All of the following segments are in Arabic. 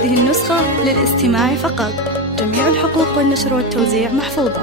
هذه النسخة للاستماع فقط. جميع الحقوق والنشر والتوزيع محفوظة.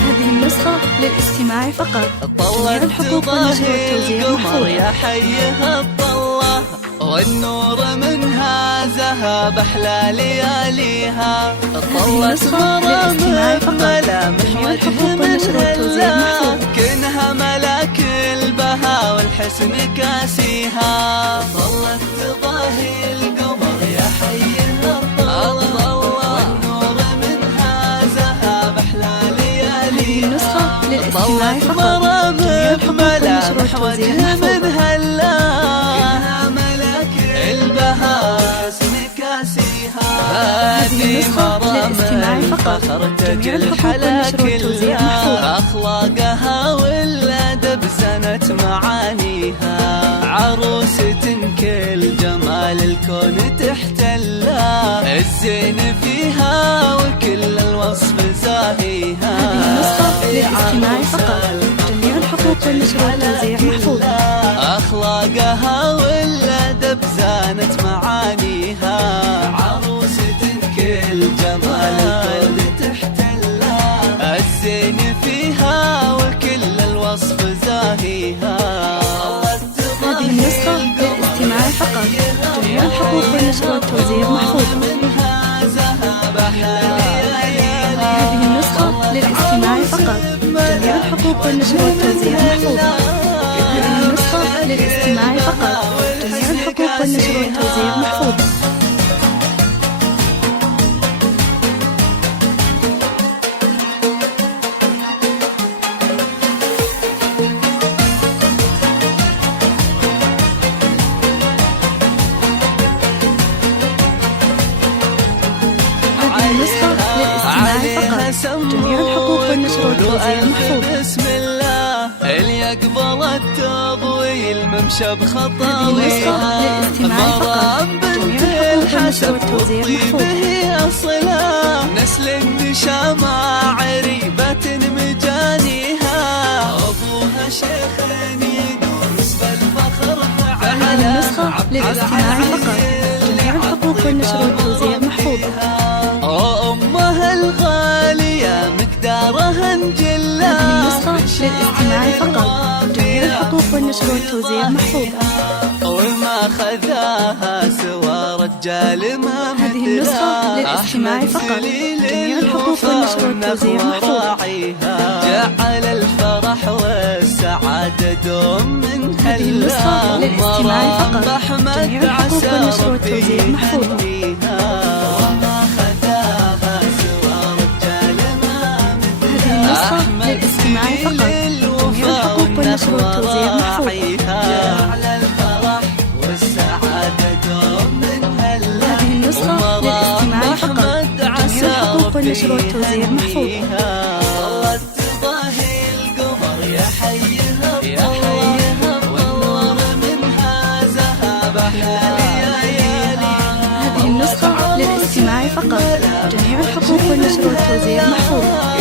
هذه النسخة للاستماع فقط. جميع الحقوق والنشر والتوزيع محفوظة. يا حيها الطلة والنور منها ذهب أحلى لياليها. طلت مرام بملامح وجه منها كنها ملاك البها والحسن كاسيها. طلت تضاهي القمر يا حيها الطلة والنور منها ذهب أحلى لياليها. النسخة للاستماع فقط. مرام بملامح وجه منها هذه مرام فخرت الحلا كلها. أخلاقها والأدب زنت معانيها. عروسة كل جمال الكون تحتلها. الزين فيها وكل الوصف زاهيها. للاستماع فقط. جميع الحقوق والنشر والتوزيع محفوظة. أخلاقها والأدب زانت معانيها. الجمال الكل تحتلها. الزين فيها وكل الوصف زاهيها. هذه النسخة للاستماع فقط. جميع الحقوق والنشر والتوزيع محفوظة. هذه النسخة للاستماع فقط. جميع الحقوق والنشر والتوزيع محفوظة. هذه النسخة للاستماع فقط. جميع الحقوق والنشر والتوزيع محفوظة. النسخة للاستماع فقط. جميع الحقوق والنشر والتوزيع محفوظة. بسم الله اللي يقبل التضويل ممشى بخطاويها. مرام بنت الحسن به أصلها. نسل النشا مع عريبة مجانيها. أبوها شيخ يدوس بالفخر هذه النسخة للاستماع فقط. جميع الحقوق والنشر والتوزيع محفوظة. أمها الغالية مقدارها نجلة. هذه النسخة للاستماع فقط. جميع الحقوق والنشر والتوزيع محفوظة. وما خذاها سوى رجال ما مثلها. هذه النسخة للاستماع فقط. جميع الحقوق والنشر والتوزيع محفوظة. جعل الفرح والسعادة دوم من هلا. هذه النسخة للاستماع فقط. جميع الحقوق والنشر والتوزيع محفوظة. النسخة للاستماع فقط. جميع الحقوق والنشر والتوزيع محفوظة. هذه النسخة للاستماع فقط. جميع الحقوق والنشر والتوزيع محفوظة. هذه النسخة للاستماع فقط. جميع الحقوق والنشر والتوزيع محفوظة.